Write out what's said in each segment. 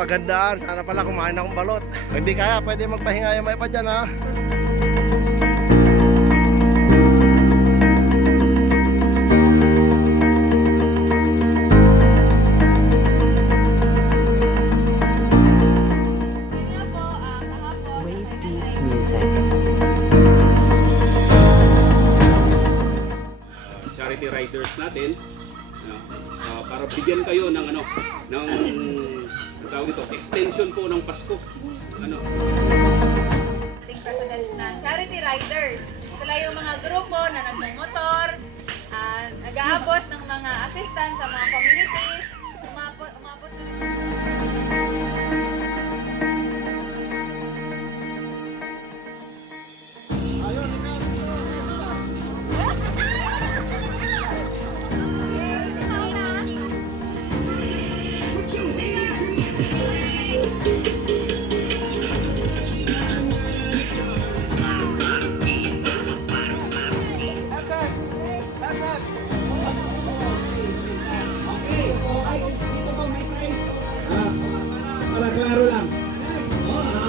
napagandaan. Sana pala kumain akong balot. Kung hindi kaya, pwede magpahinga yung may pa dyan ha. Wave Music. Charity riders natin para bigyan kayo ng tawag ito, extension po ng Pasko. Ating personal na charity riders. Sila yung mga grupo na nagmumotor, nag-aabot ng mga assistance sa mga communities, umabot na rin. Para klaro lang. Next,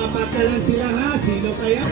apat na lang sila ha. Sino kaya?